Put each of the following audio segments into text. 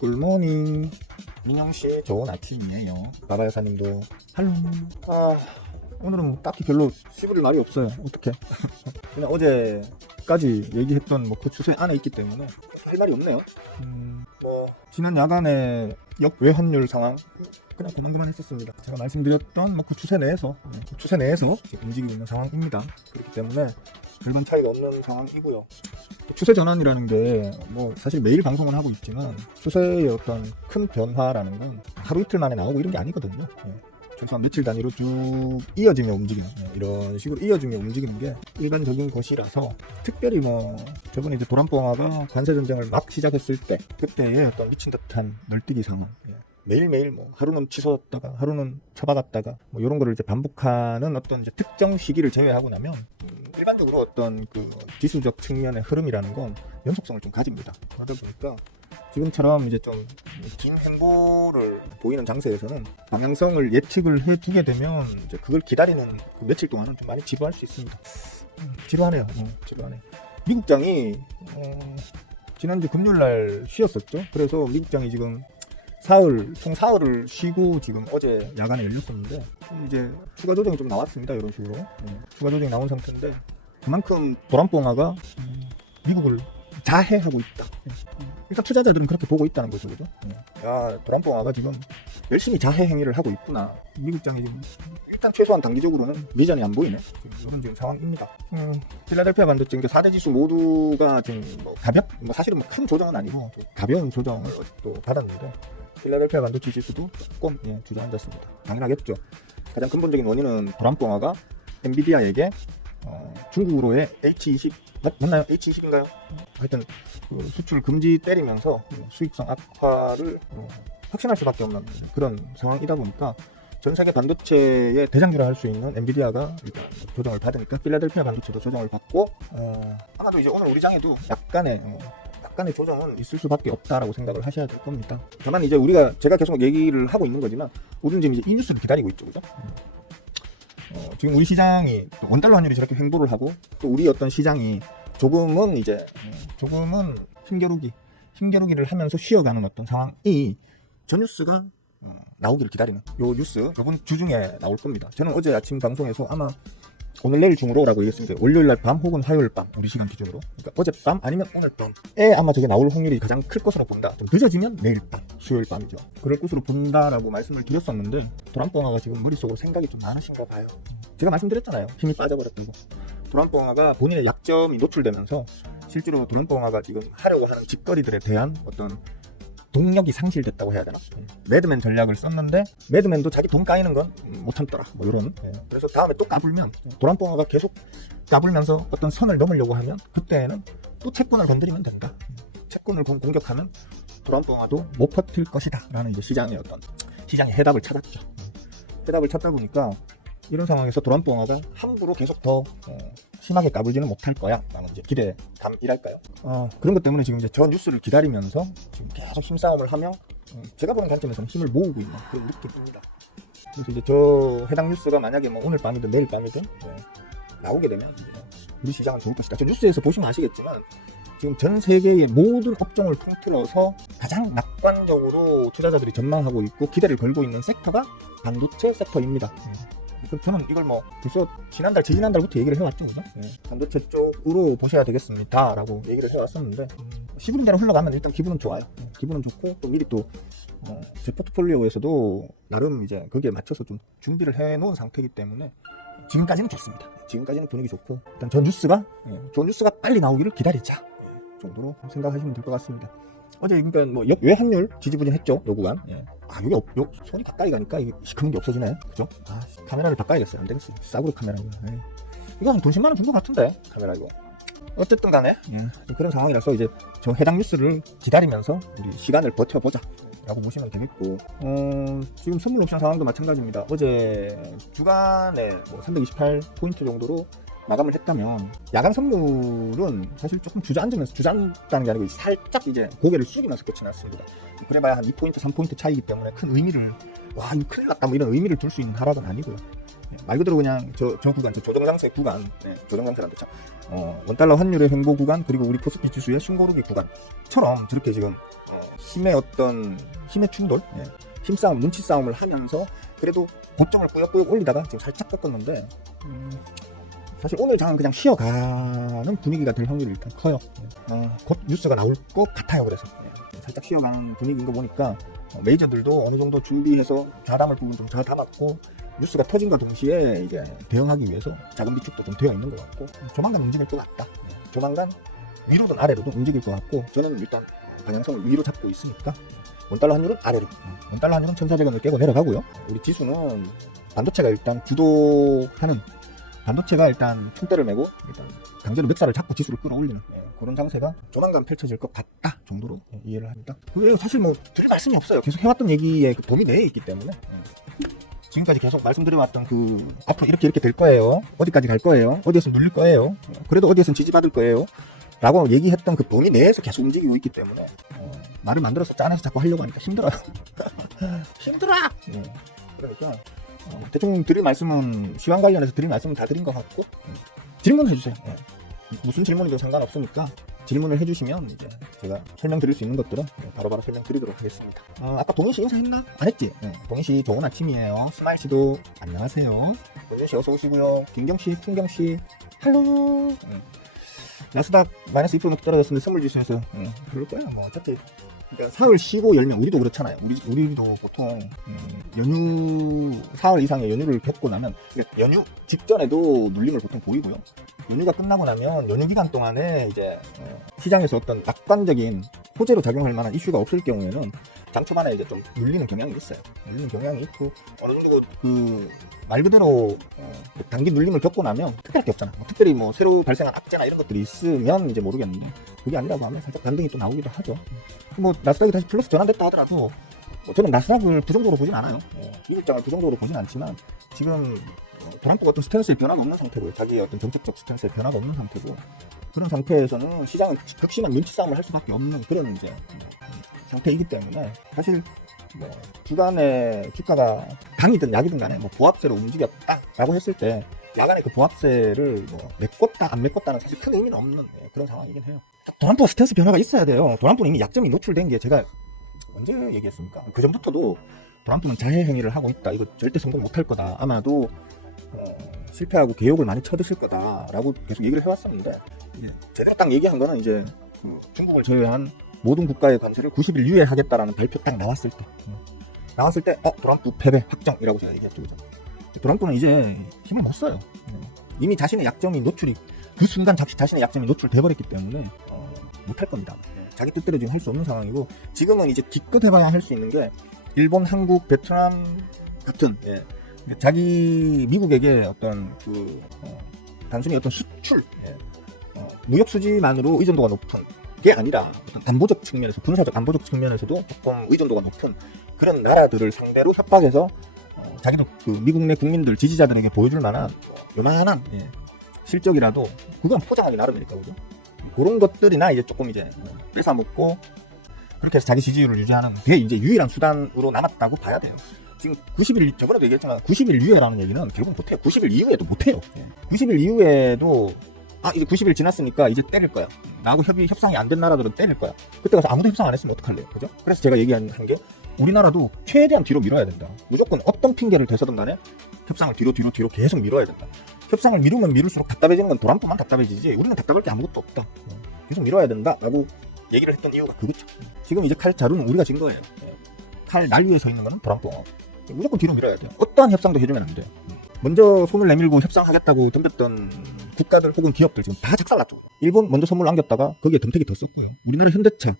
굿모닝. 민영씨 좋은 아침이에요. 바바 여사님도 할로. 오늘은 뭐 딱히 별로 씹을 말이 없어요. 어떡해. 그냥 어제까지 얘기했던 그 추세 안에 있기 때문에 할 말이 없네요. 지난 야간에 역외환율 상황 그냥 그만 했었습니다. 제가 말씀드렸던 그 추세 내에서 움직이고 있는 상황입니다. 그렇기 때문에 별반 차이가 없는 상황이고요. 추세 전환이라는 게 사실 매일 방송을 하고 있지만 추세의 어떤 큰 변화라는 건 하루 이틀 만에 나오고 이런 게 아니거든요. 최소한 며칠 단위로 쭉 이어지며 움직이는, 이런 식으로 이어지며 움직이는 게 일반적인 것이라서, 특별히 저번에 이제 도란봉화가 관세 전쟁을 막 시작했을 때 그때의 어떤 미친 듯한 널뛰기 상황, 매일매일 하루는 치솟았다가 하루는 처박았다가 이런 거를 이제 반복하는 어떤 이제 특정 시기를 제외하고 나면 일반적으로 어떤 그 지수적 측면의 흐름이라는 건 연속성을 좀 가집니다. 그러다 보니까 지금처럼 이제 좀 긴 행보를 보이는 장세에서는 방향성을 예측을 해두게 되면 이제 그걸 기다리는 그 며칠 동안은 좀 많이 지루할 수 있습니다. 지루하네요. 지루하네. 미국장이 지난주 금요일날 쉬었었죠. 그래서 미국장이 지금 총 사흘을 쉬고 지금 어제 야간에 열렸었는데 이제 추가 조정이 좀 나왔습니다. 이런 식으로 추가 조정이 나온 상태인데 그만큼 도란봉화가 미국을 자해하고 있다. 일단 투자자들은 그렇게 보고 있다는 거죠, 그죠? 야, 도란봉화가 지금 열심히 자해 행위를 하고 있구나. 미국장이 지금 일단 최소한 단기적으로는 비전이 안 보이네. 이런 지금 상황입니다. 필라델피아 반도체 4대 지수 모두가 지금 사실은 큰 조정은 아니고 가벼운 조정을 또 받았는데 필라델피아 반도체 지수도 조금 주저앉았습니다. 당연하겠죠. 가장 근본적인 원인은 도란봉화가 엔비디아에게 중국으로의 H20 맞나요? H20인가요? 하여튼 수출 금지 때리면서 수익성 악화를 확신할 수밖에 없는 그런 상황이다 보니까 전 세계 반도체의 대장주라 할 수 있는 엔비디아가 일단 조정을 받으니까 필라델피아 반도체도 조정을 받고 아마도 이제 오늘 우리 장에도 약간의 조정은 있을 수밖에 없다라고 생각을 하셔야 될 겁니다. 다만 이제 제가 계속 얘기를 하고 있는 거지만 우리는 지금 이제 이 뉴스를 기다리고 있죠, 그죠? 지금 우리 시장이 원달러 환율이 저렇게 횡보를 하고 또 우리 어떤 시장이 조금은 힘겨루기를 하면서 쉬어가는 어떤 상황이 저 뉴스가 나오기를 기다리는 요 뉴스 이번 주 중에 나올 겁니다. 저는 어제 아침 방송에서 아마 오늘 내일 중으로라고 얘기했습니다. 월요일날 밤 혹은 화요일 밤 우리 시간 기준으로, 그러니까 어젯밤 아니면 오늘 밤에 아마 저게 나올 확률이 가장 클 것으로 본다. 좀 늦어지면 내일 밤, 수요일 밤이죠. 그럴 것으로 본다라고 말씀을 드렸었는데 도란봉화가 지금 머릿속으로 생각이 좀 많으신가 봐요. 제가 말씀드렸잖아요. 힘이 빠져버렸다고. 도란봉화가 본인의 약점이 노출되면서 실제로 도란봉화가 지금 하려고 하는 짓거리들에 대한 어떤 동력이 상실됐다고 해야 되나? 매드맨 전략을 썼는데 매드맨도 자기 돈 까이는 건 못 참더라. 이런. 그래서 다음에 또 까불면 도란봉화가 계속 까불면서 어떤 선을 넘으려고 하면 그때는 또 채권을 건드리면 된다. 채권을 공격하면 도란봉화도 못 버틸 것이다. 라는 이제 시장의 해답을 찾았죠. 해답을 찾다 보니까 이런 상황에서 도란봉화가 함부로 계속 더 심하게 까불지는 못할 거야 라는 이제 기대감이랄까요. 그런 것 때문에 지금 이제 저 뉴스를 기다리면서 지금 계속 힘싸움을 하며 제가 보는 관점에서는 힘을 모으고 있는 그런 느낌입니다. 그래서 이제 저 해당 뉴스가 만약에 오늘 밤이든 내일 밤이든 나오게 되면 우리 시장은 좋을 것이다. 저 뉴스에서 보시면 아시겠지만 지금 전 세계의 모든 업종을 통틀어서 가장 낙관적으로 투자자들이 전망하고 있고 기대를 걸고 있는 섹터가 반도체 섹터입니다. 저는 이걸 벌써 지지난달부터 얘기를 해왔죠, 그죠? 반도체 쪽으로 보셔야 되겠습니다 라고 얘기를 해왔었는데 시부린 대로 흘러가면 일단 기분은 좋아요. 기분은 좋고 또 미리 또 제 포트폴리오에서도 나름 이제 거기에 맞춰서 좀 준비를 해놓은 상태이기 때문에 지금까지는 좋습니다. 지금까지는 분위기 좋고 일단 저 뉴스가 빨리 나오기를 기다리자 정도로 생각하시면 될 것 같습니다. 어제 그러니까 역외환율 지지부진했죠, 요 구간. 여기 손이 가까이 가니까 이게 시커먼 게 없어지네, 그죠? 카메라를 바꿔야겠어요. 안 되겠어요. 싸구려 카메라 이거 한 돈 10만 원 준 것 같은데 카메라 이거. 어쨌든 간에 그런 상황이라서 이제 저 해당 뉴스를 기다리면서 우리 시간을 버텨보자 라고 보시면 되겠고, 지금 선물 옵션 상황도 마찬가지입니다. 어제 주간에 328포인트 정도로 마감을 했다면 야간 선물은 사실 조금 주저앉다는 게 아니고 살짝 이제 고개를 숙이면서 끝이 났습니다. 그래봐야 한 2포인트 3포인트 차이기 때문에 큰 의미를 이거 큰일 났다 이런 의미를 둘 수 있는 하락은 아니고요. 말 그대로 그냥 저 구간, 저 조정장세 구간, 조정장세란다 참. 원달러 환율의 횡보 구간, 그리고 우리 코스피 지수의 숨고르기 구간처럼 저렇게 지금 힘의 충돌, 힘싸움, 눈치 싸움을 하면서 그래도 고점을 꾸역꾸역 올리다가 지금 살짝 꺾었는데, 사실 오늘 장은 그냥 쉬어가는 분위기가 될 확률이 일단 커요. 곧 뉴스가 나올 것 같아요. 그래서 살짝 쉬어가는 분위기인 거 보니까 메이저들도 어느 정도 준비해서 자담을 부분 좀 자담았고, 뉴스가 터진과 동시에 이제 대응하기 위해서 자금 비축도 좀 되어 있는 것 같고, 조만간 움직일 것 같다. 조만간 위로든 아래로든 움직일 것 같고, 저는 일단 방향성을 위로 잡고 있으니까 원달러 환율은 아래로, 원달러 환율은 1,400원을 깨고 내려가고요. 우리 지수는 반도체가 일단 주도하는, 반도체가 일단 총대를 메고 일단 강제로 멱살을 잡고 지수를 끌어올리는 그런 장세가 조만간 펼쳐질 것 같다 정도로 이해를 합니다. 그게 사실 뭐 드릴 말씀이 없어요. 계속 해왔던 얘기에 그 봄이 내에 있기 때문에 지금까지 계속 말씀드려왔던 그 앞으로 이렇게 될 거예요, 어디까지 갈 거예요, 어디에서 눌릴 거예요, 그래도 어디에서는 지지받을 거예요 라고 얘기했던 그 범위 내에서 계속 움직이고 있기 때문에 말을 만들어서 짜내서 자꾸 하려고 하니까 힘들어요. 힘들어. 그러니까 대충 드릴 말씀은, 시황 관련해서 드릴 말씀은 다 드린 것 같고, 질문을 해주세요. 무슨 질문이든 상관없으니까 질문을 해주시면 이제 제가 설명드릴 수 있는 것들은 바로바로 설명드리도록 하겠습니다. 아까 동희씨 인사했나? 안 했지? 동희씨 좋은 아침이에요. 스마일씨도 안녕하세요. 동희씨 어서오시고요. 김경씨, 풍경씨 할로. 나스닥 마이너스 2% 넘게 떨어졌으면 선물지수에서 그럴 거야 뭐. 어차피 그러니까 사흘 쉬고 열면, 우리도 그렇잖아요. 우리도 보통 연휴, 사흘 이상의 연휴를 겪고 나면, 연휴 직전에도 눌림을 보통 보이고요. 연휴가 끝나고 나면 연휴 기간 동안에 이제 시장에서 어떤 낙관적인 호재로 작용할 만한 이슈가 없을 경우에는 장 초반에 이제 좀 눌리는 경향이 있어요. 눌리는 경향이 있고, 어느 정도 말 그대로 단기 눌림을 겪고 나면 특별할 게 없잖아. 특별히 뭐 새로 발생한 악재나 이런 것들이 있으면 이제 모르겠는데, 그게 아니라고 하면 살짝 반등이 또 나오기도 하죠. 뭐 나스닥이 다시 플러스 전환됐다 하더라도 저는 나스닥을 부정적으로 보진 않아요. 미국장을 부정적으로 보진 않지만, 지금 트럼프가 어떤 스탠스에 변화가 없는 상태고요. 자기의 어떤 정책적 스탠스에 변화가 없는 상태고, 그런 상태에서는 시장은 극심한 눈치 싸움을 할 수밖에 없는 그런 이제 상태이기 때문에, 사실 뭐 주간에 주가가 강이든 약이든 간에 뭐 보합세로 움직였다라고 했을 때, 야간에 그 보합세를 뭐 메꿨다 안 메꿨다는 사실 큰 의미는 없는 그런 상황이긴 해요. 트럼프 스탠스 변화가 있어야 돼요. 트럼프는 이미 약점이 노출된 게, 제가 언제 얘기했습니까? 그 전부터도 트럼프는 자해 행위를 하고 있다, 이거 절대 성공 못할 거다, 아마도 실패하고 개욕을 많이 쳐드실 거다라고 계속 얘기를 해왔었는데, 제대로 딱 얘기한 거는 이제 중국을 제외한 모든 국가의 관세를 90일 유예하겠다라는 발표 딱 나왔을 때 트럼프 패배 확정이라고 제가 얘기했죠. 그죠? 트럼프는 이제 힘을 못 써요. 이미 자신의 약점이 노출이, 그 순간 자신의 약점이 노출돼버렸기 때문에 못할 겁니다. 자기 뜻대로 지금 할 수 없는 상황이고, 지금은 이제 기껏 해봐야 할 수 있는 게 일본, 한국, 베트남 같은 자기 미국에게 어떤 단순히 어떤 수출, 무역 수지만으로 의존도가 높은 게 아니라 어떤 안보적 측면에서, 군사적 안보적 측면에서도 조금 의존도가 높은 그런 나라들을 상대로 협박해서 자기도 그 미국 내 국민들, 지지자들에게 보여줄 만한 요만한 실적이라도 그건 포장하기 나름이니까, 그죠? 그런 것들이나 이제 조금 이제 뺏어먹고, 그렇게 해서 자기 지지율을 유지하는 게 이제 유일한 수단으로 남았다고 봐야 돼요. 지금 90일, 저번에도 얘기했지만 90일 이후에라는 얘기는 결국 못해요. 90일 이후에도 못해요. 90일 이후에도 이제 90일 지났으니까 이제 때릴 거야, 나하고 협상이 안 된 나라들은 때릴 거야. 그때 가서 아무도 협상 안 했으면 어떡할래요, 그죠? 그래서 제가 얘기한 게, 우리나라도 최대한 뒤로 밀어야 된다. 무조건 어떤 핑계를 대서든 간에 협상을 뒤로 계속 밀어야 된다. 협상을 미루면 미룰수록 답답해지는 건 트럼프만 답답해지지, 우리는 답답할 게 아무것도 없다. 계속 밀어야 된다 라고 얘기를 했던 이유가 그거죠. 지금 이제 칼 자루는 우리가 진 거예요. 칼 날 위에 서 있는 거는 트럼프. 무조건 뒤로 밀어야 돼요. 어떠한 협상도 해주면 안 돼요. 먼저 손을 내밀고 협상하겠다고 덤볐던 국가들 혹은 기업들 지금 다 작살났죠. 일본 먼저 선물 남겼다가 거기에 덤태기 더 썼고요. 우리나라 현대차,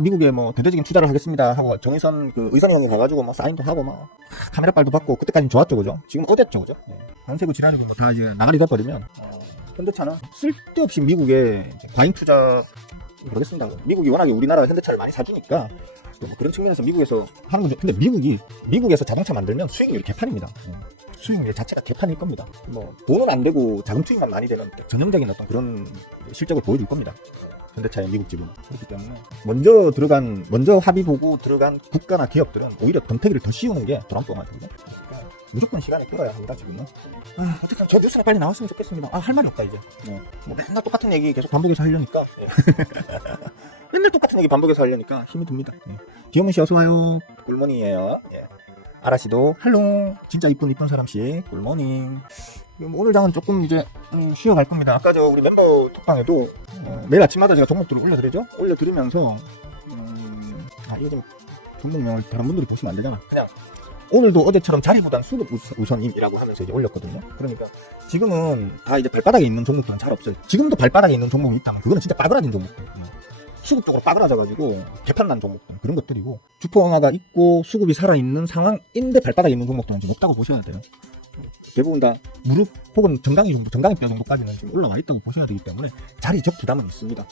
미국에 뭐 대대적인 투자를 하겠습니다 하고 정의선 그 의선이 형이 가가지고 막 사인도 하고 막 카메라빨도 받고, 그때까지는 좋았죠, 그죠? 지금 어땠죠, 그죠? 관세고 지랄이고 뭐 다 이제 나가리 돼버리면 현대차는 쓸데없이 미국에 과잉 투자 그러겠습니다. 미국이 워낙에 우리나라 현대차를 많이 사주니까 뭐 그런 측면에서 미국에서 하는 거죠. 근데 미국에서 자동차 만들면 수익률이 개판입니다. 수익률 자체가 개판일 겁니다. 뭐 돈은 안 되고 자금 투입만 많이 되는 전형적인 어떤 그런 실적을 보여줄 겁니다. 현대차의 미국 지분. 그렇기 때문에 먼저 합의 보고 들어간 국가나 기업들은 오히려 덤태기를 더 씌우는 게 트럼프가 맞습니다. 무조건 시간이 끌어야 합니다, 지금은. 어떡하면 저 뉴스가 빨리 나왔으면 좋겠습니다. 할 말이 없다, 이제. 뭐 맨날 똑같은 얘기 계속 반복해서 하려니까. 맨날 똑같은 얘기 반복해서 하려니까 힘이 듭니다. 디오문 씨 어서와요. 굿모닝이에요. 아라씨도 할롱. 진짜 이쁜 사람씨 굿모닝. 오늘 장은 조금 이제 쉬어갈 겁니다. 아까 저 우리 멤버 톡방에도 매일 아침마다 제가 종목들을 올려드리면서 이게 좀 종목명을 다른 분들이 보시면 안 되잖아. 그냥 오늘도 어제처럼 자리보단 수급 우선임이라고 하면서 이제 올렸거든요. 그러니까 지금은 다 이제 발바닥에 있는 종목들은 잘 없어요. 지금도 발바닥에 있는 종목이 있다면 그거는 진짜 빠그라진 종목들. 수급적으로 빠그라져가지고 개판난 종목들 그런 것들이고, 주포응화가 있고 수급이 살아있는 상황인데 발바닥에 있는 종목들은 좀 없다고 보셔야 돼요. 대부분 다 무릎 혹은 정강이뼈 정도까지는 지금 올라와 있다고 보셔야 되기 때문에 자리적 부담은 있습니다.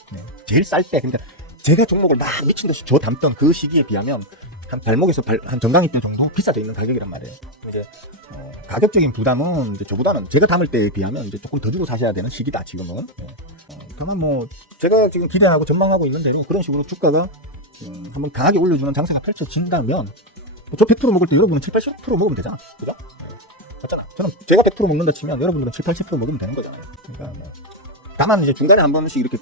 제일 쌀 때, 그러니까 제가 종목을 막 미친 듯이 줘 담던 그 시기에 비하면 한 발목에서 한 정강이뼈 정도 비싸져 있는 가격이란 말이에요. 이제 가격적인 부담은 이제 저보다는 제가 담을 때에 비하면 이제 조금 더 주고 사셔야 되는 시기다, 지금은. 다만 뭐 제가 지금 기대하고 전망하고 있는 대로 그런 식으로 주가가 한번 강하게 올려주는 장세가 펼쳐진다면 저 100% 먹을 때 여러분은 7, 80% 먹으면 되잖아, 그죠? 맞잖아. 저는 제가 100% 먹는다 치면 여러분들은 7, 80% 먹으면 되는 거잖아요. 그러니까 뭐 다만 이제 중간에 한 번씩 이렇게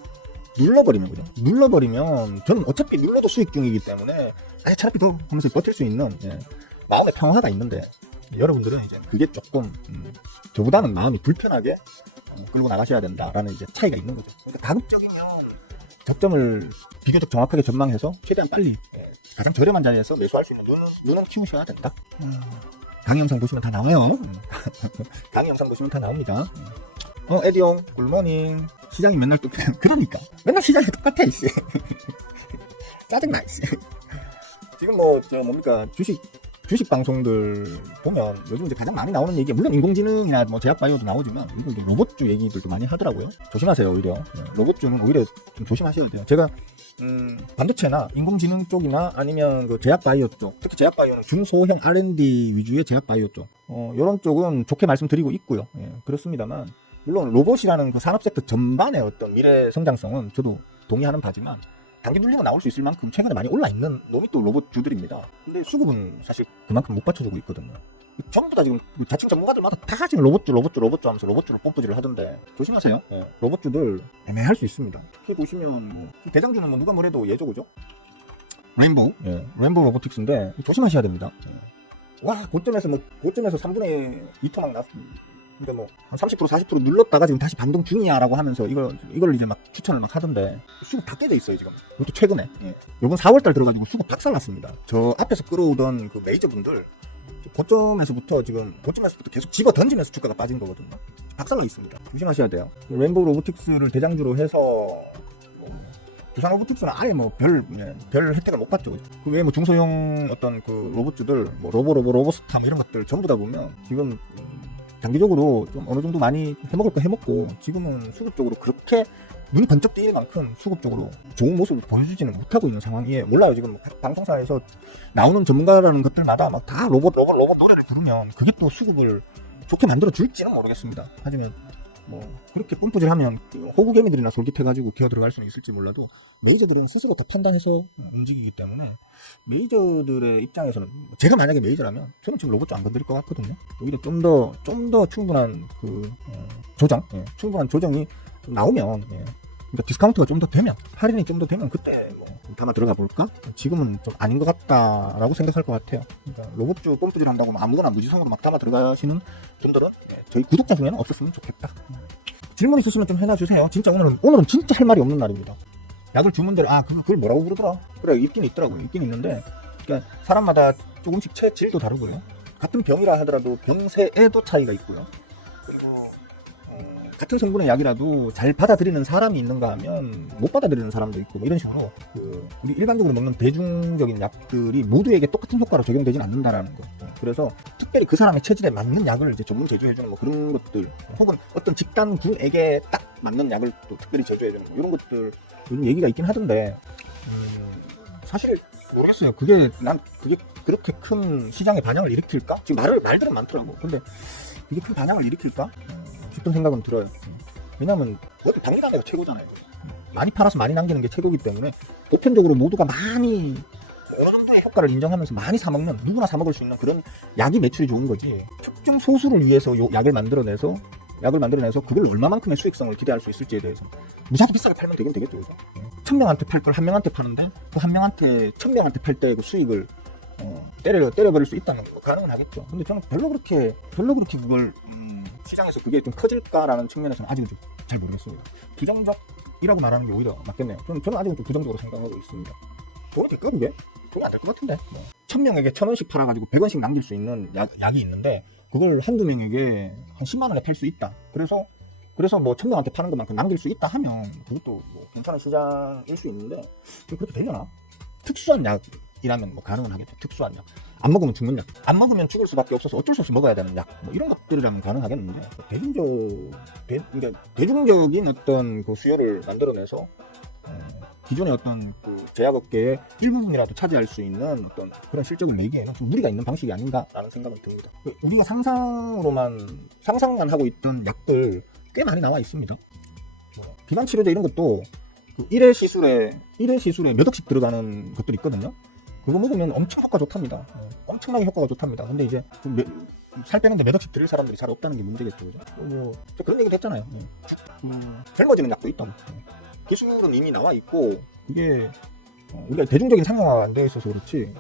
눌러버리면, 그죠? 눌러버리면 저는 어차피 눌러도 수익 중이기 때문에 차라리 더 하면서 버틸 수 있는 마음의 평화가 있는데, 여러분들은 이제 그게 조금 저보다는 마음이 불편하게 끌고 나가셔야 된다라는 이제 차이가 있는 거죠. 그러니까 가급적이면 저점을 비교적 정확하게 전망해서 최대한 빨리 가장 저렴한 자리에서 매수할 수 있는 눈은 키우셔야 된다. 강의 영상 보시면 다 나와요. 강의 영상 보시면 다 나옵니다. 에디옹 굿모닝. 시장이 맨날 똑같아. 그러니까 맨날 시장이 똑같아 이씨. 짜증나 이씨. 지금 뭐 뭡니까 주식 방송들 보면 요즘 이제 가장 많이 나오는 얘기, 물론 인공지능이나 뭐 제약바이오도 나오지만 이제 로봇주 얘기들도 많이 하더라고요. 조심하세요. 오히려 로봇주는 오히려 좀 조심하셔야 돼요. 제가 반도체나 인공지능 쪽이나 아니면 그 제약바이오 쪽, 특히 제약바이오는 중소형 R&D 위주의 제약바이오 쪽, 이런 쪽은 좋게 말씀드리고 있고요. 그렇습니다만 물론 로봇이라는 그 산업 섹터 전반의 어떤 미래 성장성은 저도 동의하는 바지만, 단기 눌리고 나올 수 있을 만큼 최근에 많이 올라있는 놈이 또 로봇주들입니다. 근데 수급은 사실 그만큼 못 받쳐주고 있거든요. 전부 다 지금 자칭 전문가들마다 다 지금 로봇주 하면서 로봇주를 뽐뿌질을 하던데 조심하세요. 로봇주들 애매할 수 있습니다. 특히 보시면 대장주는 뭐 누가 뭐래도 예조고죠. 레인보우 로보틱스인데 조심하셔야 됩니다. 고점에서 3분의 2토막 났습니다. 근데 뭐 한 30% 40% 눌렀다가 지금 다시 반동 중이야라고 하면서 이걸 이제 막 추천을 막 하던데 수급 다 깨져 있어요 지금. 이것도 최근에. 요번 4월달 들어가지고 수급 박살났습니다. 저 앞에서 끌어오던 그 메이저분들 고점에서부터 계속 집어 던지면서 주가가 빠진 거거든요. 박살나 있습니다. 조심하셔야 돼요. 레인보우 로보틱스를 대장주로 해서 두산 로보틱스는 아예 뭐 별 혜택을 못 받죠. 그 외에 뭐 중소형 어떤 그 로봇주들 뭐 로보스타 뭐 이런 것들 전부 다 보면 지금 단기적으로 좀 어느 정도 많이 해먹을 거 해먹고, 지금은 수급적으로 그렇게 눈이 번쩍 뜨일 만큼 수급적으로 좋은 모습을 보여주지는 못하고 있는 상황이에요. 몰라요. 지금 각 방송사에서 나오는 전문가라는 것들마다 막 다 로봇 노래를 부르면 그게 또 수급을 좋게 만들어 줄지는 모르겠습니다. 하지만 뭐 그렇게 뿜뿌질하면 호구개미들이나 솔깃해가지고 기어 들어갈 수는 있을지 몰라도 메이저들은 스스로 다 판단해서 움직이기 때문에 메이저들의 입장에서는, 제가 만약에 메이저라면 저는 지금 로봇주 안 건드릴 것 같거든요. 오히려 좀 더 충분한 그 충분한 조정이 나오면, 그러니까 디스카운트가 좀 더 되면, 할인이 좀 더 되면 그때 뭐 담아 들어가 볼까? 지금은 좀 아닌 것 같다라고 생각할 것 같아요. 그러니까 로봇주 뽐뿌질 한다고 아무거나 무지성으로 막 담아 들어가시는 분들은 저희 구독자 중에는 없었으면 좋겠다. 질문 있으시면 좀 해놔주세요. 진짜 오늘은 진짜 할 말이 없는 날입니다. 약을 주문대로 그걸 뭐라고 부르더라? 그래, 있긴 있더라고요. 있긴 있는데, 그러니까 사람마다 조금씩 체질도 다르고요. 같은 병이라 하더라도 병세에도 차이가 있고요. 같은 성분의 약이라도 잘 받아들이는 사람이 있는가 하면 못 받아들이는 사람도 있고, 뭐 이런 식으로 우리 일반적으로 먹는 대중적인 약들이 모두에게 똑같은 효과로 적용되진 않는다라는 거. 그래서 특별히 그 사람의 체질에 맞는 약을 이제 전문 제조해주는 뭐 그런 것들, 혹은 어떤 집단군에게 딱 맞는 약을 또 특별히 제조해주는 뭐 이런 것들 요즘 얘기가 있긴 하던데, 사실 모르겠어요. 그게 그렇게 큰 시장의 반향을 일으킬까? 지금 말들은 많더라고. 근데 이게 큰 반향을 일으킬까? 싶은 생각은 들어요. 왜냐면 단기간에가 최고잖아요. 많이 팔아서 많이 남기는 게 최고이기 때문에 보편적으로 모두가 많이 어느 정도의 효과를 인정하면서 많이 사먹는, 누구나 사먹을 수 있는 그런 약이 매출이 좋은 거지. 상소수를 위해서 요 약을 만들어내서 그걸 얼마만큼의 수익성을 기대할 수 있을지에 대해서 무지하게 비싸게 팔면 되긴 되겠죠. 그죠? 1000명한테 팔 걸 1명한테 파는데 그 1명한테 1000명한테 팔 때 그 수익을 때려버릴 수 있다면 가능은 하겠죠. 근데 저는 별로 그렇게 그걸 시장에서 그게 좀 커질까라는 측면에서는 아직은 좀 잘 모르겠습니다. 부정적이라고 말하는 게 오히려 맞겠네요. 저는 아직은 좀 부정적으로 생각하고 있습니다. 돈이 될까 그게? 돈이 안 될 것 같은데. 1000명에게 1000원씩 팔아가지고 100원씩 남길 수 있는 약이 있는데 그걸 한두 명에게 한 10만 원에 팔 수 있다. 그래서 뭐 1000명한테 파는 것만큼 남길 수 있다 하면 그것도 뭐 괜찮은 시장일 수 있는데 그렇게 되려나? 특수한 약이라면 뭐 가능은 하겠죠. 특수한 약. 안 먹으면 죽는 약. 안 먹으면 죽을 수밖에 없어서 어쩔 수 없이 먹어야 되는 약. 뭐 이런 것들이라면 가능하겠는데 그러니까 대중적인 어떤 그 수요를 만들어내서 기존의 어떤 그 제약업계의 일부분이라도 차지할 수 있는 어떤 그런 실적을 내기에는 좀 무리가 있는 방식이 아닌가라는 생각은 듭니다. 우리가 상상만 하고 있던 약들 꽤 많이 나와 있습니다. 비만 치료제 이런 것도 그 1회 시술에 몇 억씩 들어가는 것들이 있거든요. 그거 먹으면 엄청 효과 좋답니다. 엄청나게 효과가 좋답니다. 근데 이제 살 빼는데 몇 억씩 들을 사람들이 잘 없다는 게 문제겠죠. 그죠? 저 그런 얘기도 했잖아요. 젊어지는 약도 있다고. 기술은 이미 나와 있고 그게 우리가 대중적인 상용화가 안 되어 있어서 그렇지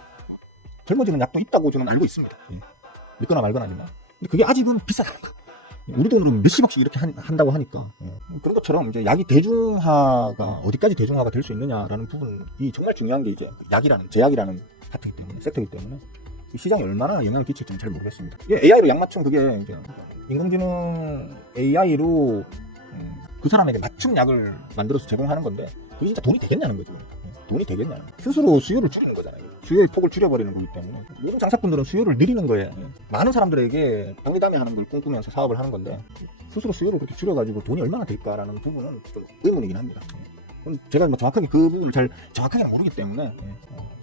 젊어지는 약도 있다고 저는 알고 있습니다. 믿거나 말거나지만 근데 그게 아직은 비싸다는 거. 우리 돈으로 몇십억씩 이렇게 한다고 하니까 그런 것처럼 이제 약이 대중화가 어디까지 대중화가 될 수 있느냐라는 부분이 정말 중요한 게 이제 제약이라는 파트이기 때문에 섹터이기 때문에 이 시장에 얼마나 영향을 끼칠지는 잘 모르겠습니다. AI로 약 맞춤 그게 이제 인공지능 AI로 그 사람에게 맞춤 약을 만들어서 제공하는 건데 그게 진짜 돈이 되겠냐는 거죠. 돈이 되겠냐는 거. 스스로 수요를 줄이는 거잖아요. 수요의 폭을 줄여버리는 거기 때문에 모든 장사꾼들은 수요를 늘리는 거예요. 많은 사람들에게 방리담회 하는 걸 꿈꾸면서 사업을 하는 건데 스스로 수요를 그렇게 줄여가지고 돈이 얼마나 될까라는 부분은 좀 의문이긴 합니다. 제가 뭐 정확하게 그 부분을 잘 정확하게는 모르기 때문에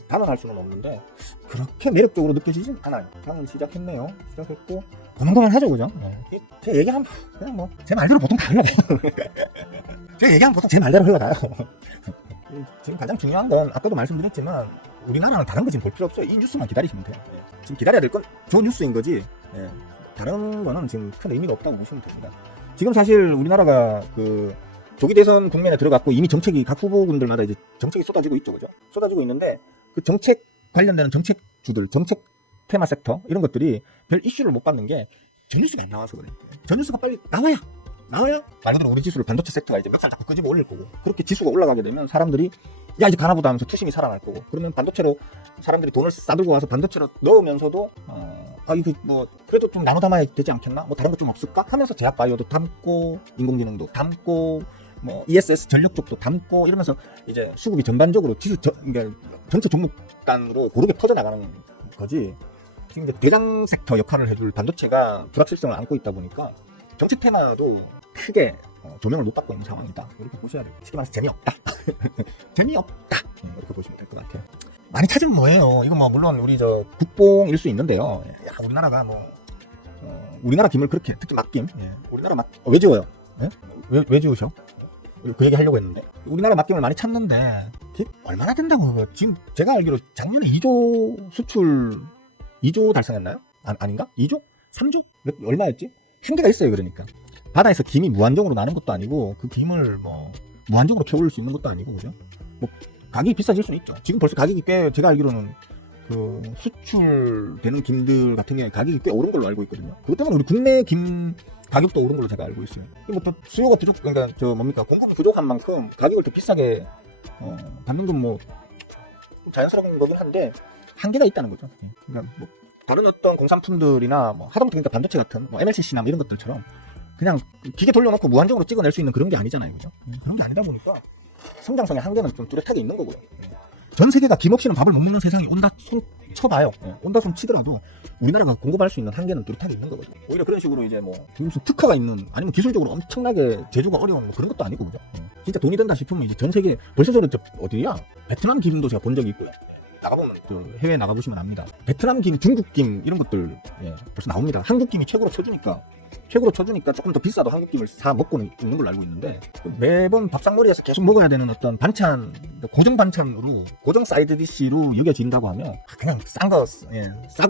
단언할 수는 없는데 그렇게 매력적으로 느껴지진 않아요. 방금 시작했네요. 시작했고 고만고만 하죠, 그죠? 제 얘기하면 그냥 뭐 제 말대로 보통 다 흘러가요. 제 얘기하면 보통 제 말대로 흘러가요. 지금 가장 중요한 건 아까도 말씀드렸지만 우리나라는 다른 거 지금 볼 필요 없어요. 이 뉴스만 기다리시면 돼요. 지금 기다려야 될 건 좋은 뉴스인 거지 다른 거는 지금 큰 의미가 없다고 보시면 됩니다. 지금 사실 우리나라가 그 조기 대선 국면에 들어갔고 이미 정책이 각 후보군들마다 이제 정책이 쏟아지고 있죠, 그죠? 쏟아지고 있는데 그 정책 관련되는 정책주들, 정책 테마 섹터 이런 것들이 별 이슈를 못 받는 게 전뉴스가 안 나와서 그래. 전뉴스가 빨리 나와야 말 그대로 우리 지수를 반도체 섹터가 이제 몇 살 자꾸 끄집어 올릴 거고 그렇게 지수가 올라가게 되면 사람들이 야 이제 가나보다 하면서 투심이 살아날 거고 그러면 반도체로 사람들이 돈을 싸들고 와서 반도체로 넣으면서도 이거 뭐 그래도 좀 나눠 담아야 되지 않겠나? 뭐 다른 거 좀 없을까? 하면서 제약 바이오도 담고 인공지능도 담고 뭐 ESS 전력 쪽도 담고 이러면서 이제 수급이 전반적으로 그러니까 전체 종목 단으로 고르게 퍼져나가는 거지. 지금 이제 대장 섹터 역할을 해줄 반도체가 불확실성을 안고 있다 보니까 정책 테마도 크게 조명을 못 받고 있는 상황이다. 이렇게 보셔야 돼요. 쉽게 말해서 재미없다. 재미없다. 이렇게 보시면 될 것 같아요. 많이 찾으면 뭐예요? 이건 뭐 물론 우리 국뽕일 수 있는데요. 우리나라가 뭐 우리나라 김을 그렇게 특히 막김. 우리나라 왜 지워요? 왜 지우셔? 그 얘기 하려고 했는데 우리나라 막김을 많이 찾는데 얼마나 된다고. 지금 제가 알기로 작년에 2조 수출 2조 달성했나요? 아닌가? 2조? 3조? 얼마였지? 한계가 있어요. 그러니까 바다에서 김이 무한정으로 나는 것도 아니고 그 김을 뭐 무한정으로 캐올릴 수 있는 것도 아니고 그죠? 뭐 가격이 비싸질 수는 있죠. 지금 벌써 가격이 꽤 제가 알기로는 그 수출되는 김들 같은 게 가격이 꽤 오른 걸로 알고 있거든요. 그것 때문에 우리 국내 김 가격도 오른 걸로 제가 알고 있어요. 뭐 또 수요가 부족, 그러니까 공급이 부족한 만큼 가격을 더 비싸게 받는 건 뭐 자연스러운 거긴 한데 한계가 있다는 거죠. 그러니까 뭐 다른 어떤 공산품들이나 뭐 하다못해 그러니까 반도체 같은 뭐 MLCC나 이런 것들처럼 그냥 기계 돌려놓고 무한정으로 찍어낼 수 있는 그런 게 아니잖아요, 그죠? 그런 게 아니다 보니까 성장성의 한계는 좀 뚜렷하게 있는 거고요. 전 세계가 김 없이는 밥을 못 먹는 세상이 온다 손 쳐봐요. 온다 손 치더라도 우리나라가 공급할 수 있는 한계는 뚜렷하게 있는 거거든요. 오히려 그런 식으로 이제 뭐 무슨 특화가 있는 아니면 기술적으로 엄청나게 제조가 어려운 뭐 그런 것도 아니고 그죠? 진짜 돈이 된다 싶으면 이제 전 세계 벌써 저는 어디야? 베트남 김도 제가 본 적이 있고요. 나가보면 해외 나가보시면 압니다. 베트남 김, 중국 김 이런 것들 벌써 나옵니다. 한국 김이 최고로 쳐주니까 조금 더 비싸도 한국 김을 사 먹고는 있는 걸로 알고 있는데 매번 밥상머리에서 계속 먹어야 되는 어떤 반찬, 고정 반찬으로 고정 사이드 디시로 여겨진다고 하면 그냥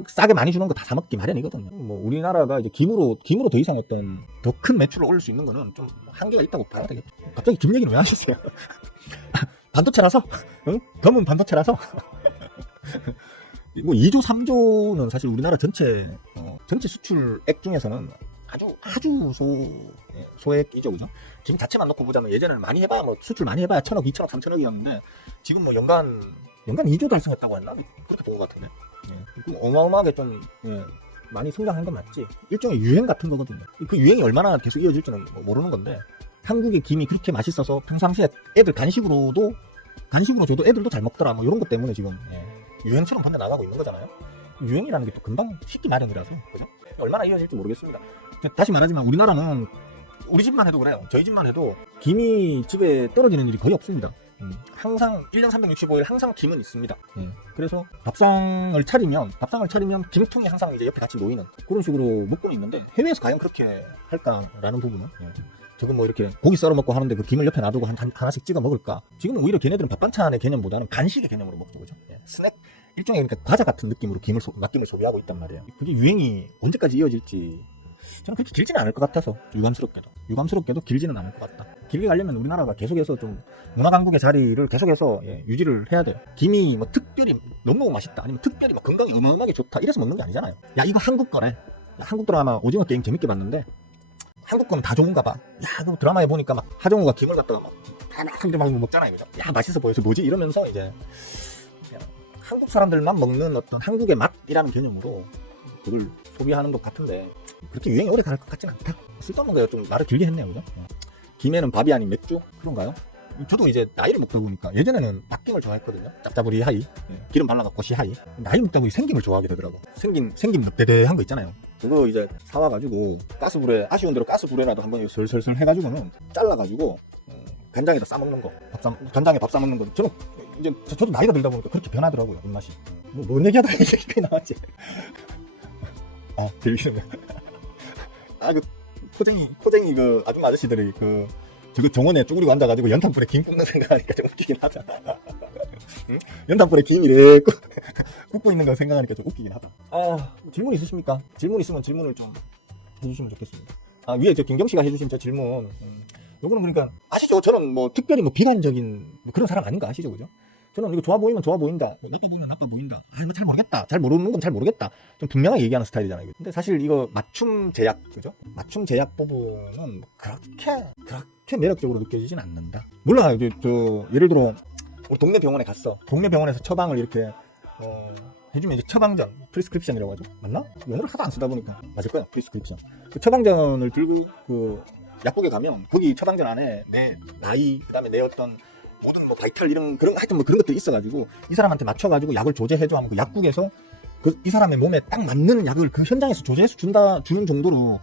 싸게 많이 주는 거 다 사 먹기 마련이거든요. 뭐 우리나라가 이제 김으로 더 이상 어떤 더 큰 매출을 올릴 수 있는 거는 좀 한계가 있다고 봐야 되겠죠. 갑자기 김 얘기는 왜 하셨어요? 반도체라서? 응? 검은 반도체라서? 뭐 2조 3조는 사실 우리나라 전체 수출액 중에서는 아주 소액이죠, 그죠? 지금 자체만 놓고 보자면 예전에는 많이 해봐야 수출 많이 해봐야 1,000억, 2,000억, 3,000억이었는데 지금 뭐 연간 2조 달성했다고 했나? 그렇게 본 것 같은데. 어마어마하게 좀 많이 성장한 건 맞지. 일종의 유행 같은 거거든요. 그 유행이 얼마나 계속 이어질지는 모르는 건데 한국의 김이 그렇게 맛있어서 평상시에 애들 간식으로 줘도 애들도 잘 먹더라. 뭐 이런 것 때문에 지금 유행처럼 번져나가고 있는 거잖아요. 유행이라는 게 또 금방 식기 마련이라서, 그죠? 얼마나 이어질지 모르겠습니다. 다시 말하지만 우리나라는 우리 집만 해도 그래요. 저희 집만 해도 김이 집에 떨어지는 일이 거의 없습니다. 항상 1년 365일 항상 김은 있습니다. 그래서 밥상을 차리면 김통이 항상 이제 옆에 같이 놓이는 그런 식으로 먹고는 있는데 해외에서 과연 그렇게 할까라는 부분은 저건 뭐 이렇게 고기 썰어 먹고 하는데 그 김을 옆에 놔두고 하나씩 찍어 먹을까? 지금은 오히려 걔네들은 밥 반찬의 개념보다는 간식의 개념으로 먹죠, 그죠? 스낵 일종의 그러니까 과자 같은 느낌으로 맛김을 소비하고 있단 말이에요. 그게 유행이 언제까지 이어질지 저는 그렇게 길지는 않을 것 같아서 유감스럽게도 길지는 않을 것 같다. 길게 가려면 우리나라가 계속해서 좀 문화 강국의 자리를 계속해서 유지를 해야 돼요. 김이 뭐 특별히 너무 맛있다 아니면 특별히 막 건강에 어마어마하게 좋다 이래서 먹는 게 아니잖아요. 야 이거 한국 거래. 한국 드라마 오징어 게임 재밌게 봤는데 한국 거는 다 좋은가 봐. 야 그 드라마에 보니까 막 하정우가 김을 갖다가 막 먹잖아요, 그죠? 야 맛있어 보여서 뭐지 이러면서 이제 한국 사람들만 먹는 어떤 한국의 맛이라는 개념으로 그걸 소비하는 것 같은데 그렇게 유행이 오래 갈 것 같진 않다. 쓸데없는 거예요. 좀 말을 길게 했네요, 그죠? 김에는 밥이 아닌 맥주? 그런가요? 저도 이제 나이를 먹다 보니까 예전에는 닭김을 좋아했거든요. 짭짜부리 하이, 기름 발라놓고 시하이. 나이 먹다 보니 생김을 좋아하게 되더라고. 생김 납대대한 거 있잖아요. 그거 이제 사와가지고 아쉬운 대로 가스불에라도 한번 설설설 해가지고는 잘라가지고 간장에다 싸먹는 거, 간장에 밥 싸먹는 거. 저는 이제 저도 나이가 들다 보니까 그렇게 변하더라고요, 입맛이. 뭔 얘기하다가 이게 나왔지? 들리시는 거. 그 포쟁이 그 아줌마 아저씨들이 저거 정원에 쭈그리고 앉아가지고 연탄불에 김 굽는 생각하니까 좀 웃기긴 하다. 응? 연탄불에 김이래 굽고 있는 거 생각하니까 좀 웃기긴 하다. 질문 있으십니까? 질문 있으면 질문을 좀 해주시면 좋겠습니다. 위에 저 김경씨가 해주신 저 질문. 요거는 그러니까 아시죠? 저는 뭐 특별히 뭐 비관적인 뭐 그런 사람 아닌 거 아시죠, 그죠? 저는 이거 좋아 보이면 좋아 보인다, 나빠 보이면 나빠 보인다. 이거 잘 모르겠다, 잘 모르는 건 잘 모르겠다. 좀 분명하게 얘기하는 스타일이잖아요. 근데 사실 이거 맞춤 제약, 그죠? 맞춤 제약 부분은 그렇게 매력적으로 느껴지진 않는다. 몰라, 예를 들어 우리 동네 병원에 갔어. 동네 병원에서 처방을 이렇게 해주면 이제 처방전, 프리스크립션이라고 하죠. 맞나? 영어를 하도 안 쓰다 보니까 맞을 거야. 프리스크립션. 그 처방전을 들고 그 약국에 가면 거기 처방전 안에 내 나이, 그다음에 내 어떤 모든 뭐 바이탈 하여튼 뭐 그런 것들이 있어가지고 이 사람한테 맞춰가지고 약을 조제해줘 하면 그 약국에서 이 사람의 몸에 딱 맞는 약을 그 현장에서 조제해서 주는 정도로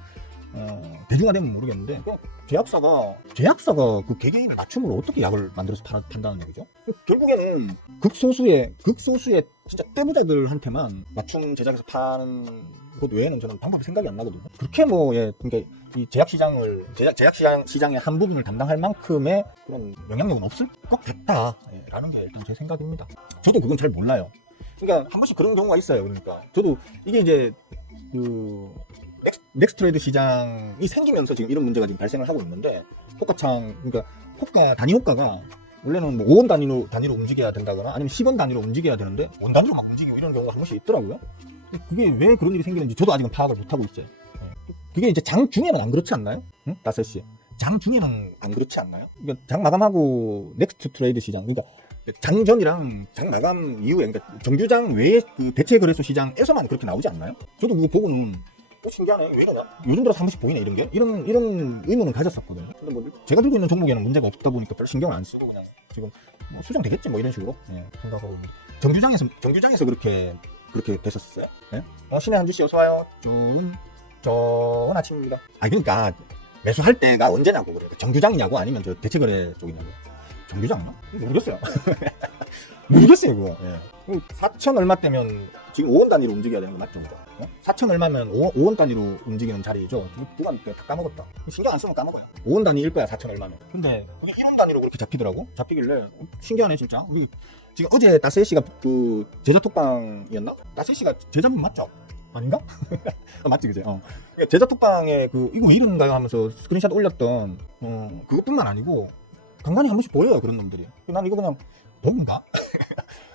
대중화되면 모르겠는데 제약사가 그 개개인의 맞춤으로 어떻게 약을 만들어서 판다는 얘기죠? 결국에는 극소수의 진짜 떼부자들한테만 맞춤 제작해서 파는 것 외에는 저는 방법이 생각이 안 나거든요. 그렇게 그러니까 이 제약 시장의 한 부분을 담당할 만큼의 그런 영향력은 없을 것 같다라는 게 일단 제 생각입니다. 저도 그건 잘 몰라요. 그러니까 한 번씩 그런 경우가 있어요. 그러니까 저도 이게 이제 넥스트레이드 시장이 생기면서 지금 이런 문제가 지금 발생을 하고 있는데 그러니까 단위 호가가 원래는 뭐 5원 단위로 움직여야 된다거나 아니면 10원 단위로 움직여야 되는데 원 단위로 막 움직이고 이런 경우가 한 번씩 있더라고요. 그게 왜 그런 일이 생기는지 저도 아직은 파악을 못하고 있어요. 그게 이제 장 중에는 안 그렇지 않나요? 응? 다섯시 장 중에는 안 그렇지 않나요? 그러니까 장 마감하고 넥스트 트레이드 시장, 그러니까 장 전이랑 장 마감 이후에, 그러니까 정규장 외에 그 대체 거래소 시장에서만 그렇게 나오지 않나요? 저도 그거 보고는 신기하네, 왜 이러냐? 요즘 들어서 한 번씩 보이네, 이런 게. 이런 의문을 가졌었거든요. 근데 뭐 제가 들고 있는 종목에는 문제가 없다 보니까 별 신경을 안 쓰고 그냥 지금 뭐 수정되겠지 뭐 이런 식으로 생각하고. 정규장에서 그렇게 됐었어요. 신의 한주씨 어서와요. 좋은 아침입니다. 그러니까 매수할 때가 언제냐고. 그래요. 정규장이냐고 아니면 저 대체거래 쪽이냐고. 정규장이나? 모르겠어요. 모르겠어요 그거. 예. 4천 얼마 때면 지금 5원 단위로 움직여야 되는 거 맞죠? 그죠? 4천 얼마면 5원 단위로 움직이는 자리죠. 누가 다 까먹었다. 신경 안 쓰면 까먹어요. 5원 단위일 거야 4천 얼마면. 근데 그게 1원 단위로 그렇게 잡히더라고. 잡히길래 신기하네 진짜. 우리 지금 어제 따스이 씨가 그 제자톡방이었나? 따스이 씨가 제자분 맞죠? 아닌가? 맞지 그제? 제자톡방에 그 이거 왜 이런가요 하면서 스크린샷 올렸던 그것뿐만 아니고 간간히 한 번씩 보여요 그런 놈들이. 난 이거 그냥 버그인가?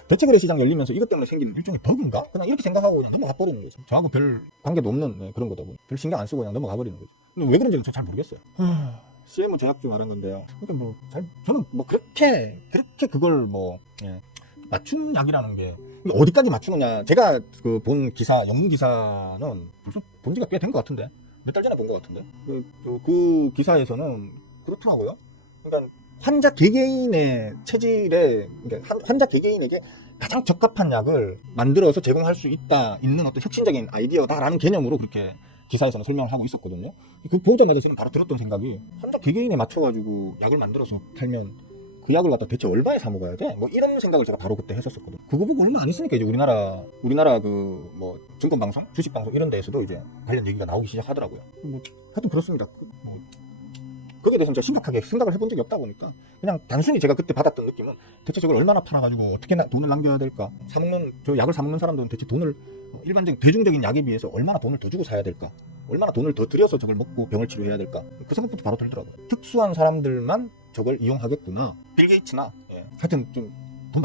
대체거래 시장 열리면서 이것 때문에 생긴 일종의 버그인가? 그냥 이렇게 생각하고 그냥 넘어가 버리는 거죠. 저하고 별 관계도 없는 그런 거다 보니 별 신경 안 쓰고 그냥 넘어가 버리는 거죠. 근데 왜 그런지는 잘 모르겠어요. CM은 제작 중 말한 건데요. 그러니까 뭐 저는 뭐 그렇게 그걸 뭐 맞춤 약이라는 게 어디까지 맞추느냐. 제가 그 본 기사 영문 기사는 벌써 본 지가 꽤 된 것 같은데 몇 달 전에 본 것 같은데 그 기사에서는 그렇더라고요. 그러니까 환자 개개인의 체질에 그러니까 환자 개개인에게 가장 적합한 약을 만들어서 제공할 수 있는 어떤 혁신적인 아이디어다라는 개념으로 그렇게 기사에서는 설명을 하고 있었거든요. 그 보자마자 저는 바로 들었던 생각이 환자 개개인에 맞춰가지고 약을 만들어서 팔면 그 약을 갖다 대체 얼마에 사 먹어야 돼? 뭐 이런 생각을 제가 바로 그때 했었거든요. 그거 보고 얼마 안 있으니까 이제 우리나라 그 뭐 증권방송, 주식방송 이런 데에서도 이제 관련 얘기가 나오기 시작하더라고요. 뭐 하여튼 그렇습니다. 뭐 거기에 대해서는 제가 심각하게 생각을 해본 적이 없다 보니까 그냥 단순히 제가 그때 받았던 느낌은 대체 저걸 얼마나 팔아가지고 어떻게 돈을 남겨야 될까? 저 약을 사 먹는 사람들은 대체 돈을 일반적인 대중적인 약에 비해서 얼마나 돈을 더 주고 사야 될까? 얼마나 돈을 더 들여서 저걸 먹고 병을 치료해야 될까? 그 생각부터 바로 들더라고요. 특수한 사람들만 저걸 이용하겠구나. 빌 게이츠나 하여튼 좀 돈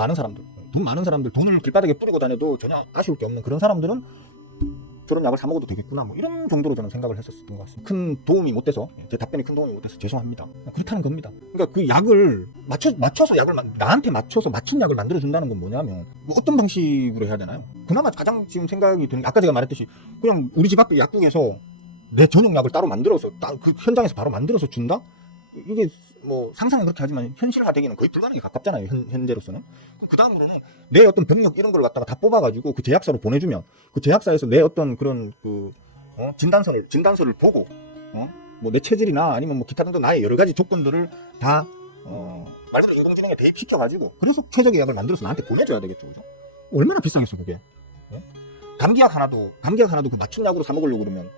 많은 사람들 돈을 길바닥에 뿌리고 다녀도 전혀 아쉬울 게 없는 그런 사람들은 저런 약을 사 먹어도 되겠구나 뭐 이런 정도로 저는 생각을 했었던 것 같습니다. 큰 도움이 못 돼서 제 답변이 큰 도움이 못 돼서 죄송합니다. 그렇다는 겁니다. 그러니까 그 약을 맞춰서 약을 나한테 맞춰서 맞춘 약을 만들어 준다는 건 뭐냐면 뭐 어떤 방식으로 해야 되나요? 그나마 가장 지금 생각이 드는 게 아까 제가 말했듯이 그냥 우리 집 앞에 약국에서 내 전용 약을 따로 만들어서 그 현장에서 바로 만들어서 준다? 이게 뭐 상상은 그렇게 하지만 현실화되기는 거의 불가능에 가깝잖아요. 현재로서는. 그 다음으로는 내 어떤 병력 이런 걸 갖다가 다 뽑아가지고 그 제약사로 보내주면 그 제약사에서 내 어떤 그런 진단서를 보고 뭐 내 체질이나 아니면 뭐 기타 등등 나의 여러 가지 조건들을 다 말 그대로 인공지능에 대입시켜가지고 그래서 최적의 약을 만들어서 나한테 보내줘야 되겠죠, 그죠? 얼마나 비싸겠어 그게? 감기약 하나도 그 맞춤 약으로 사 먹으려고 그러면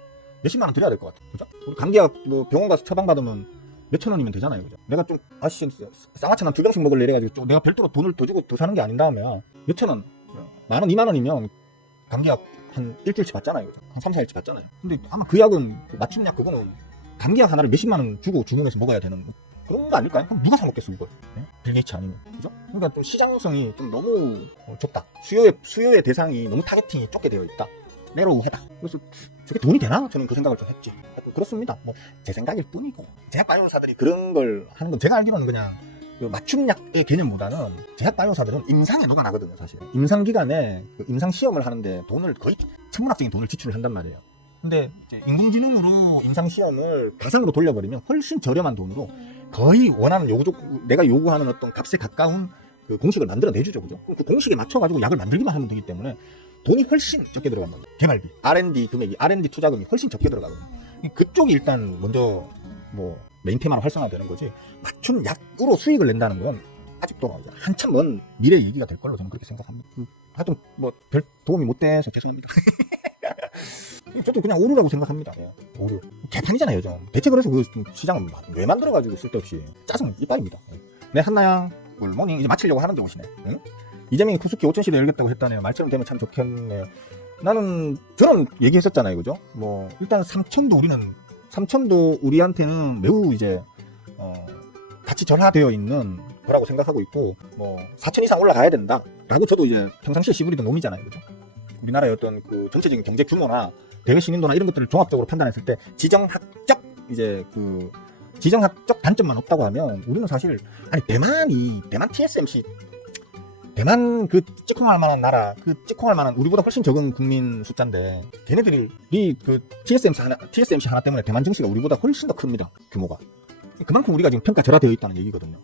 몇십만 원 드려야 될 것 같아, 그죠? 우리 감기약 뭐 병원 가서 처방 받으면 몇천 원이면 되잖아요, 그죠? 내가 좀 쌍화차 한 2병씩 먹을래 이래가지고 내가 별도로 돈을 더 주고 더 사는 게 아닌 다음에 몇천 원, 만 원, 2만 원이면 감기약 한 일주일치 받잖아요, 그죠? 한 3, 4일치 받잖아요. 근데 아마 그 약은 그 맞춤약 그거는 감기약 하나를 몇십만 원 주고 주문해서 먹어야 되는 그런 거 아닐까요? 그럼 누가 사 먹겠어 이걸? 빌 게이츠 아니면, 그죠? 그러니까 좀 시장성이 좀 너무 좁다. 수요의 대상이 너무 타겟팅이 좁게 되어 있다. 내로우하다. 그래서 저게 돈이 되나? 저는 그 생각을 좀 했지. 그렇습니다. 뭐 제 생각일 뿐이고 제약 바이오사들이 그런 걸 하는 건 제가 알기로는 그냥 그 맞춤약의 개념보다는 제약 바이오사들은 임상에 누가 나거든요, 사실. 임상 기간에 그 임상 시험을 하는데 돈을 거의 천문학적인 돈을 지출을 한단 말이에요. 근데 이제 인공지능으로 임상 시험을 가상으로 돌려버리면 훨씬 저렴한 돈으로 거의 원하는 내가 요구하는 어떤 값에 가까운 그 공식을 만들어 내주죠, 그죠? 그 공식에 맞춰가지고 약을 만들기만 하면 되기 때문에 돈이 훨씬 적게 들어간다. 개발비, R&D 금액이, R&D 투자금이 훨씬 적게 들어가거든요. 그쪽이 일단 먼저 뭐 메인 테마로 활성화되는 거지. 맞춤 약으로 수익을 낸다는 건 아직도 한참 먼 미래 얘기가 될 걸로 저는 그렇게 생각합니다. 하여튼 뭐 별 도움이 못 돼서 죄송합니다. 저도 그냥 오류라고 생각합니다. 오류. 개판이잖아요, 요즘. 대체 그래서 그 시장은 왜 만들어가지고 쓸데없이 짜증 이빨입니다. 네, 한나야 굿모닝. 이제 마치려고 하는데 오시네. 응? 이재명이 쿠스키 5,000시대 열겠다고 했다네요. 말처럼 되면 참 좋겠네요. 저는 얘기했었잖아요, 그죠? 뭐 일단 삼천도 우리한테는 매우 이제 같이 전화되어 있는 거라고 생각하고 있고, 뭐 4천 이상 올라가야 된다라고 저도 이제 평상시에 시부리던 놈이잖아요, 그죠? 우리나라의 어떤 그 전체적인 경제 규모나 대외 신인도나 이런 것들을 종합적으로 판단했을 때 지정학적 단점만 없다고 하면 우리는 사실 대만 TSMC 대만 그 찍콩할 만한 나라, 그 찍콩할 만한 우리보다 훨씬 적은 국민 숫자인데 걔네들이 그 TSMC 하나 때문에 대만 증시가 우리보다 훨씬 더 큽니다, 규모가. 그만큼 우리가 지금 평가절하되어 있다는 얘기거든요.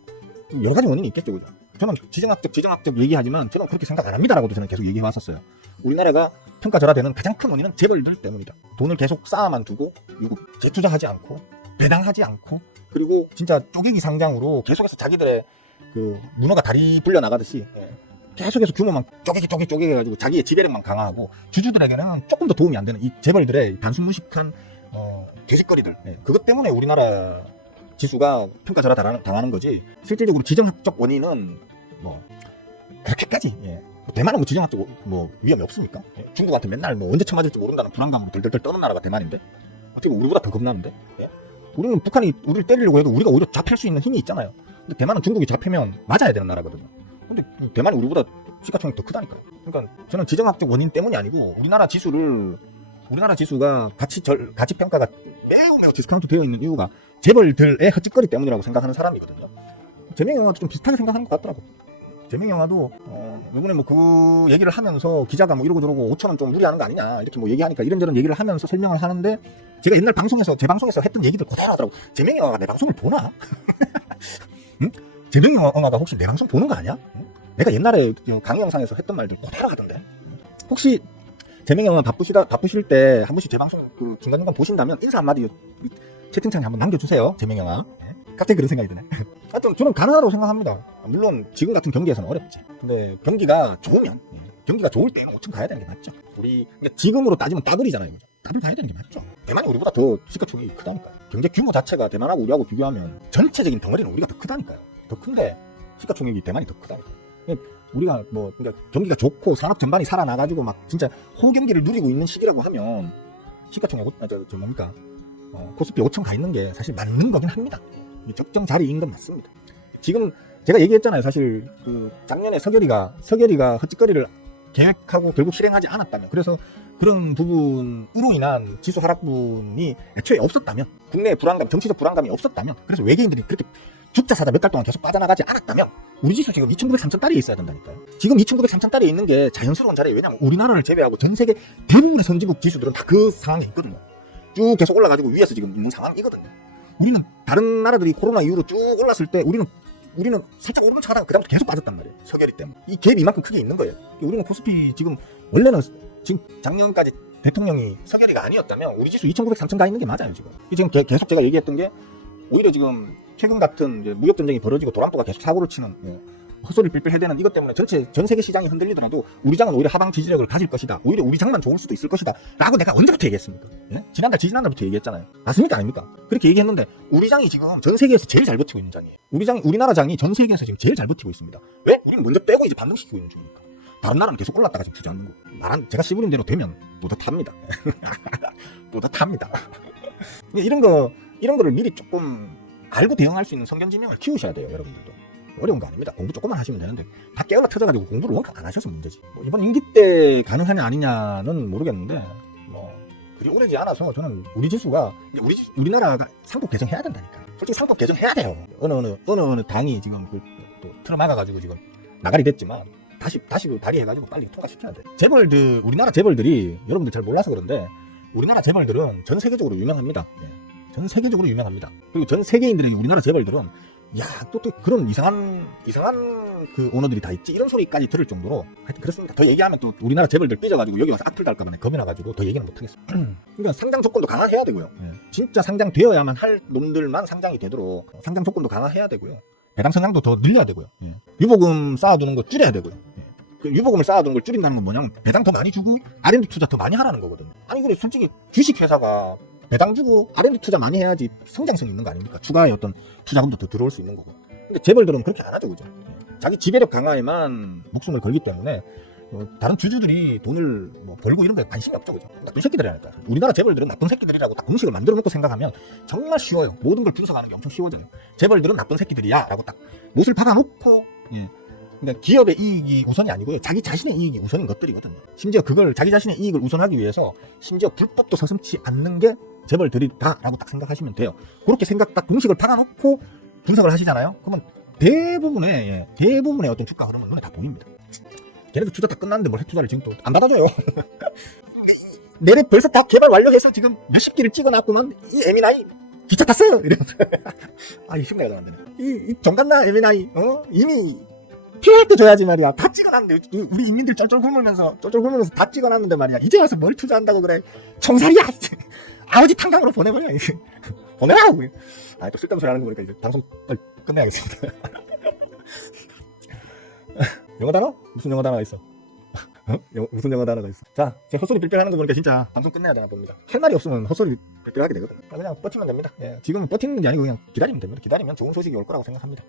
여러 가지 원인이 있겠죠, 그죠? 저는 지정학적 얘기하지만 저는 그렇게 생각 안 합니다라고도 저는 계속 얘기해 왔었어요. 우리나라가 평가절하되는 가장 큰 원인은 재벌들 때문이다. 돈을 계속 쌓아만 두고 그리고 재투자하지 않고 배당하지 않고 그리고 진짜 쪼개기 상장으로 계속해서 자기들의 그 문어가 다리 불려 나가듯이 계속해서 규모만 쪼개기 해가지고 자기의 지배력만 강화하고 주주들에게는 조금 더 도움이 안 되는 이 재벌들의 단순 무식한 돼지거리들, 그것 때문에 우리나라 지수가 평가절하 당하는 거지. 실질적으로 지정학적 원인은 뭐 그렇게까지 대만은 뭐 지정학적 위험이 없습니까? 중국한테 맨날 뭐 언제 쳐맞을지 모른다는 불안감으로 덜덜덜 떠는 나라가 대만인데 어떻게 우리보다 더 겁나는데? 우리는 북한이 우리를 때리려고 해도 우리가 오히려 잡힐 수 있는 힘이 있잖아요. 근데 대만은 중국이 잡히면 맞아야 되는 나라거든요. 근데 대만이 우리보다 시가총액이 더 크다니까요. 그러니까 저는 지정학적 원인 때문이 아니고 우리나라 지수가 가치 평가가 매우 디스카운트 되어 있는 이유가 재벌들의 헛짓거리 때문이라고 생각하는 사람이거든요. 재명영화도 좀 비슷하게 생각하는 것 같더라고. 재명영화도 이번에 뭐 그 얘기를 하면서 기자가 뭐 이러고 저러고 5천원 좀 무리하는 거 아니냐 이렇게 뭐 얘기하니까 이런저런 얘기를 하면서 설명을 하는데 제가 옛날 제 방송에서 했던 얘기들 그대로 하더라고. 재명영화가 내 방송을 보나? 응? 재명영화가 혹시 내 방송 보는 거 아니야? 응? 내가 옛날에 강의 영상에서 했던 말들 그대로 하던데. 혹시 재명영화 바쁘실 때 한 번씩 제 방송 그 중간중간 보신다면 인사 한마디 채팅창에 한번 남겨주세요. 재명영화. 갑자기 그런 생각이 드네. 하여튼 저는 가능하다고 생각합니다. 물론 지금 같은 경기에서는 어렵지. 근데 경기가 좋으면, 경기가 좋을 때는 5천 가야 되는 게 맞죠. 그러니까 지금으로 따지면 더블이잖아요. 더블 가야 되는 게 맞죠. 대만이 우리보다 더 시가총액이 크다니까요. 경제 규모 자체가 대만하고 우리하고 비교하면 전체적인 덩어리는 우리가 더 크다니까요. 더 큰데 시가총액이 대만이 더 크다니까요. 우리가 그러니까 경기가 좋고 산업 전반이 살아나가지고 막 진짜 호경기를 누리고 있는 시기라고 하면 시가총액 코스피 5천 가 있는 게 사실 맞는 거긴 합니다. 적정 자리인 건 맞습니다. 지금 제가 얘기했잖아요. 사실 그 작년에 서결이가 헛짓거리를 계획하고 결국 실행하지 않았다면, 그래서 그런 부분으로 인한 지수 하락분이 애초에 없었다면, 국내 불안감, 정치적 불안감이 없었다면, 그래서 외계인들이 그렇게 죽자 사자 몇 달 동안 계속 빠져나가지 않았다면 우리 지수 지금 2,900, 3,000달러에 있어야 된다니까요. 지금 2,900, 3,000달러에 있는 게 자연스러운 자리예요. 왜냐면 우리나라를 제외하고 전 세계 대부분의 선진국 지수들은 다 그 상황에 있거든요. 쭉 계속 올라가지고 위에서 지금 있는 상황이거든요. 우리는 다른 나라들이 코로나 이후로 쭉 올랐을 때 우리는 살짝 오르는 척하다가 그다음부터 계속 빠졌단 말이에요. 서결이 때문에. 이 갭이 이만큼 크게 있는 거예요. 우리는 코스피 지금 원래는 지금 작년까지 대통령이 서결이가 아니었다면 우리 지수 2,900, 3,000 가 있는 게 맞아요. 지금 계속 제가 얘기했던 게 오히려 지금 최근 같은 이제 무역 전쟁이 벌어지고 도란도가 계속 사고를 치는 헛소리를 삘삘 해대는 이것 때문에 전 세계 시장이 흔들리더라도 우리 장은 오히려 하방 지지력을 가질 것이다. 오히려 우리 장만 좋을 수도 있을 것이다. 라고 내가 언제부터 얘기했습니까? 지지난달부터 얘기했잖아요. 맞습니까? 아닙니까? 그렇게 얘기했는데 우리 장이 지금 전 세계에서 제일 잘 버티고 있는 장이에요. 우리나라 장이 전 세계에서 지금 제일 잘 버티고 있습니다. 왜? 우리는 먼저 빼고 이제 반등시키고 있는 중이니까. 다른 나라는 계속 올랐다가 지금 주저앉는 거고. 제가 씹으린 대로 되면 뿌듯합니다. 뿌듯합니다. 이런 거를 미리 조금 알고 대응할 수 있는 성견지명을 키우셔야 돼요, 여러분들도. 어려운 거 아닙니다. 공부 조금만 하시면 되는데 다 깨어나 터져가지고 공부를 원격 안 하셔서 문제지. 이번 임기 때 가능하냐 아니냐는 모르겠는데 그리 오래지 않아서 저는 우리 지수가 우리나라가 상법 개정해야 된다니까. 솔직히 상법 개정해야 돼요. 어느 당이 지금 또 틀어막아가지고 지금 나가리 됐지만 다시 발의해가지고 빨리 통과시켜야 돼. 우리나라 재벌들이 여러분들 잘 몰라서 그런데 우리나라 재벌들은 전 세계적으로 유명합니다. 전 세계적으로 유명합니다. 그리고 전 세계인들에게 우리나라 재벌들은 또 그런 이상한 그 오너들이 다 있지 이런 소리까지 들을 정도로 하여튼 그렇습니다. 더 얘기하면 또 우리나라 재벌들 삐져가지고 여기 와서 악플 달까봐 겁이 나가지고 더 얘기는 못하겠어요. 그러니까 상장 조건도 강화해야 되고요. 진짜 상장되어야만 할 놈들만 상장이 되도록 상장 조건도 강화해야 되고요. 배당 성향도 더 늘려야 되고요. 유보금 쌓아두는 거 줄여야 되고요. 그 유보금을 쌓아두는 걸 줄인다는 건 뭐냐면 배당 더 많이 주고 R&D 투자 더 많이 하라는 거거든요. 아니 근데 솔직히 주식회사가 배당 주고 R&D 투자 많이 해야지 성장성이 있는 거 아닙니까? 추가의 어떤 투자금도 더 들어올 수 있는 거고. 근데 재벌들은 그렇게 안 하죠, 그죠? 자기 지배력 강화에만 목숨을 걸기 때문에 다른 주주들이 돈을 벌고 이런 거에 관심이 없죠, 그죠? 나쁜 새끼들이라니까. 우리나라 재벌들은 나쁜 새끼들이라고 딱 공식을 만들어 놓고 생각하면 정말 쉬워요. 모든 걸 분석하는 게 엄청 쉬워져요. 재벌들은 나쁜 새끼들이야 라고 딱 못을 박아놓고 그러니까 기업의 이익이 우선이 아니고요. 자기 자신의 이익이 우선인 것들이거든요. 심지어 그걸 자기 자신의 이익을 우선하기 위해서 심지어 불법도 서슴지 않는 게 재벌들이다라고 딱 생각하시면 돼요. 그렇게 딱 공식을 박아놓고 분석을 하시잖아요. 그러면 대부분의 어떤 주가 흐름은 눈에 다 보입니다. 걔네들 투자 다 끝났는데 뭘 투자를 지금 또 안 받아줘요. 내래 벌써 다 개발 완료해서 지금 몇십 기를 찍어놨구만. 이 M&I 기차 탔어요. 이러면서 이 흉내가 안 되네. 이 정갔나 M&I 이미 필요할 때 줘야지 말이야. 다 찍어놨는데 우리 인민들 쩔쩔 굶으면서 다 찍어놨는데 말이야. 이제 와서 뭘 투자한다고 그래. 총살이야. 아버지 탄광으로 보내버려. 보내라. 또 쓸데없는 소리 하는 거 보니까 이제 방송 빨리 끝내야겠습니다. 영어 단어? 무슨 영어 단어가 있어? 무슨 영어 단어가 있어? 자, 제 헛소리 빌빌 하는 거 보니까 진짜 방송 끝내야 되나 봅니다. 할 말이 없으면 헛소리 빌빌 하게 되거든요. 그냥 버티면 됩니다. 예, 지금은 버티는 게 아니고 그냥 기다리면 됩니다. 기다리면 좋은 소식이 올 거라고 생각합니다.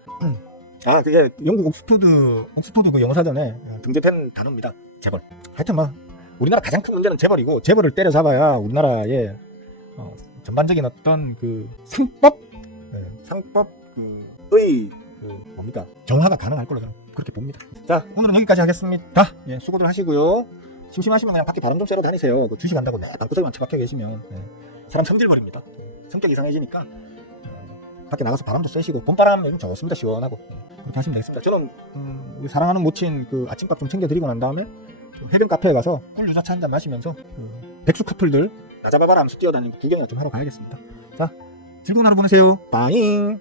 아, 그게 영국 옥스포드 그 영어사전에 등재된 단어입니다. 재벌. 하여튼 뭐 우리나라 가장 큰 문제는 재벌이고, 재벌을 때려잡아야 우리나라의 전반적인 어떤 그 상법, 상법의 뭡니까, 정화가 가능할 걸로 저는 그렇게 봅니다. 자, 오늘은 여기까지 하겠습니다. 예, 수고들 하시고요. 심심하시면 그냥 밖에 바람 좀 쐬러 다니세요. 그 주식 한다고 방구석에만 처박혀 계시면 사람 성질 버립니다. 성격이 이상해지니까 밖에 나가서 바람도 쐬시고, 봄바람 요즘 좋습니다. 시원하고. 그렇게 하시면 되겠습니다. 저는 우리 사랑하는 모친 그 아침밥 좀 챙겨드리고 난 다음에 해변 카페에 가서 꿀 유자차 한잔 마시면서 백수 커플들 나 잡아봐라 하면서 뛰어다니는 구경이나 좀 하러 가야겠습니다. 자, 즐거운 하루 보내세요. 빠잉.